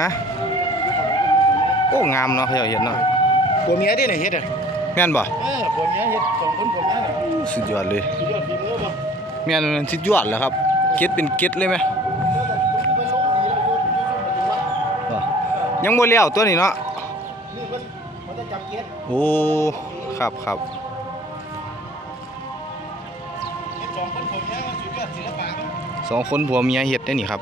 ฮะโอ้งามเนาะเขาเจ้าเห็นเนาะผัวเมียดิเนี่ยเฮ็ดอะแม่นบ่เออผัวเมียเฮ็ดสองคนผัวเมียน่ะสุดยอดเลยสุดยอดฝีมือบ่แม่นมันสุดยอดแล้วครับเก็ดเป็นเก็ดเลยไหมบ่ยังบ่แล้วตัวนี้เนาะนี่เพิ่นมันจะจับเกียรติโอ้ครับครับเฮ็ดสองคนผัวเมียมันสุดยอดศิลปะมันสองคนผัวเมียเฮ็ดได้นี่ครับ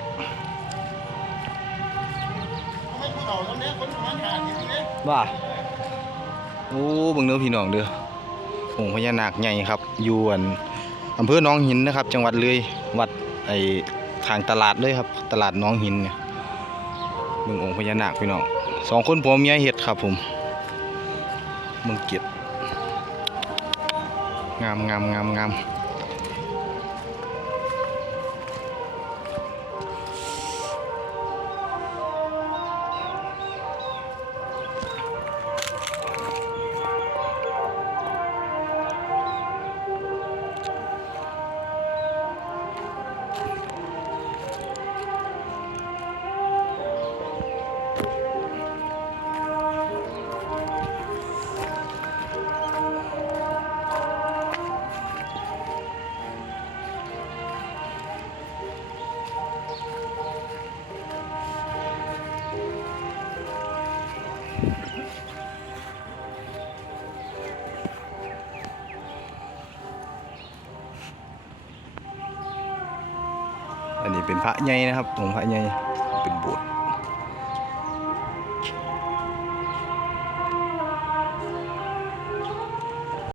ไม่ผู้าคนเนี้ยคนประมาณ50นี่เด้ว่าโอ้บิ่งเด้อพี่น้องเด้อองค์พญานาคใหญ่ครับอยู่อันอำเภอหนองหินนะครับ จังหวัดเลยวัดไอ้ทางตลาดเลยครับ ตลาดหนองหินเนี่ยเบิ่งองค์พญานาคพี่น้องสองคนผัวเมียเฮ็ดครับผมมืองเก็บงามงามงามงาม อันนี้เป็นพระใหญ่นะครับองค์พระใหญ่เป็นโบ